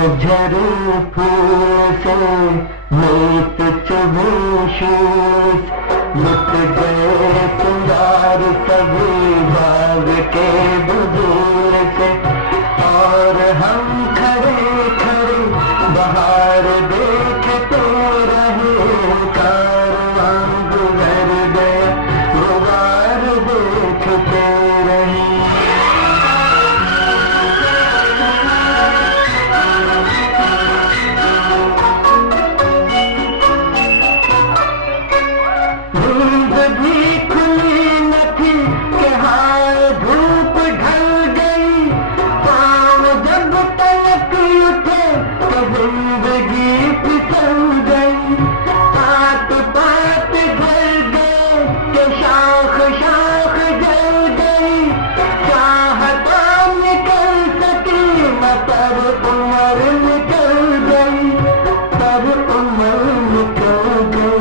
झरे फूल से मीत चुभे शीश, लुट गए सिंगार सभी बाग के बबूल से। और हम खड़े खड़े बाहर देखते रहे, कारवां गुजर गया गुबार देखते रहे। नींद भी खुली न थी कि हाय धूप ढल गई, पाँव जब तलक उठे तो जिंदगी फिसल गई। पात पात ढल गए कि शाख शाख जल गई, चाहता निकल सकी न पर उम्र निकल गई, पर उम्र निकल गई।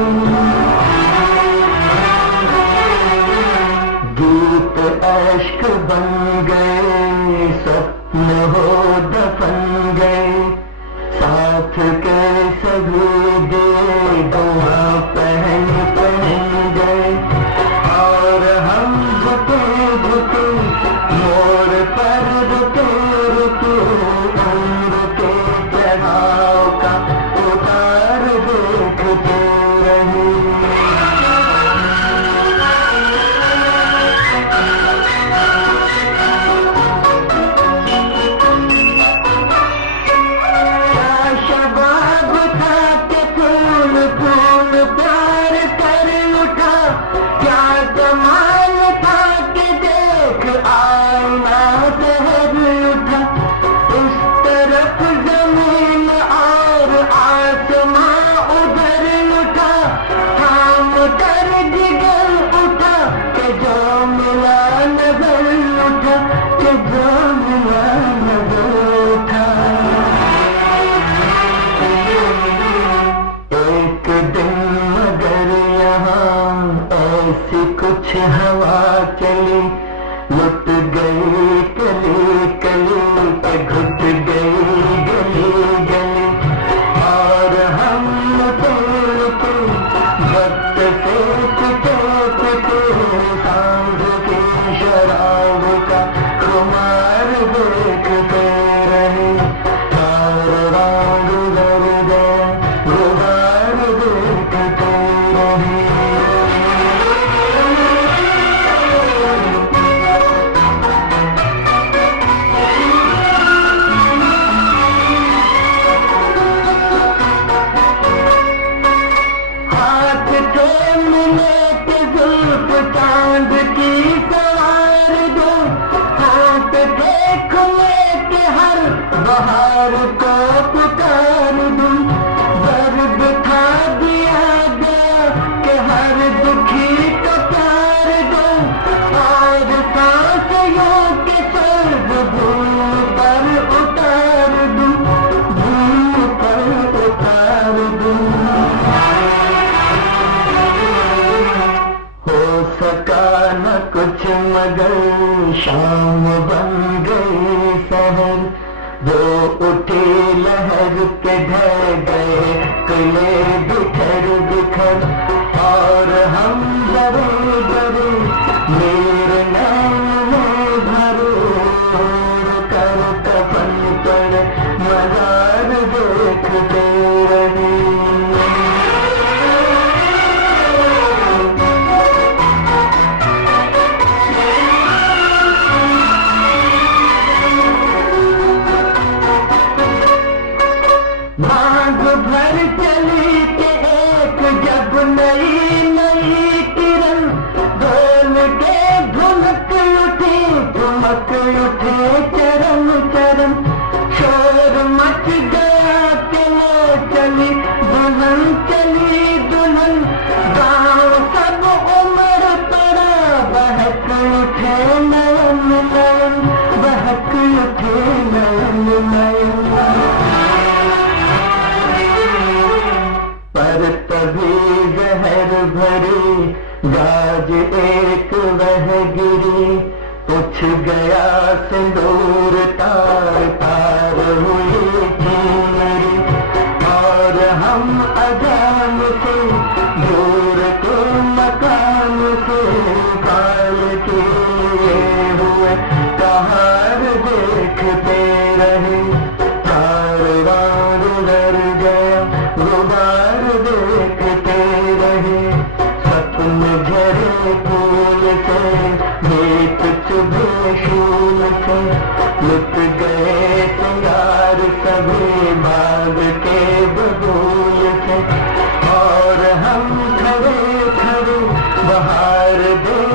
गीत अश्क बन गए, स्वप्न हो दफन गए, साथ के सभी दे दुआ पहन गए। और हम झुके झुके मोड़ पर रुके रुके, उम्र के चढ़ाव का उतार देखते रहे। शबाब था के फूल फूल प्यार कर उठा, क्या कमाल था कि देख आईना सहज उठा। इस तरफ जमीन और आसमां उधर उठा, थाम कर जिगर उठा कि जो मिला नजर उठा, कि जो मिला नजर उठा। एक दिन मगर यहाँ ऐसी कुछ हवा चली, लुट गई कली कली पे घुट गई गली गली। और हम लुटे वक्त से पिटे पिटे, सांझ की शराब का खुमार देखते रहे, कारवां गुजर गया गुबार देखते रहे। हाथ थे मिले के जुल्फ चांद की सवार दो, हाथ थे खुले के हर बहार को पुकार दूं। दर्द था दिया गया कि हर दुखी को प्यार दो, और सांसों के स्वर्ग भूमि पर उतार दूं, भूमि पर उतार दूं। हो सका न कुछ मगर शाम बन गई सहर, जो उठी लहर के ढह गए किले बिखर बिखर। और हम डरे डरे मेरे नैन में भरे, ओढ़ कर कफन पर मजार देखते रहे। भाग भर चली के एक जब नई नई किरण, ढोल के धुनक उठी धुमक उठे चरण चरण। शोर मच गया के वो चली दुल्हन चली दुल्हन, गाँव सब उमड़ पड़ा बहक उठे नयन नयन, बहक उठे नयन नयन। पर तभी जहर भरी गाज एक वह गिरी, उछ गया सिंदूर तार तार हुई थी। बाग के बबूल से, और हम खड़े खड़े बहार दे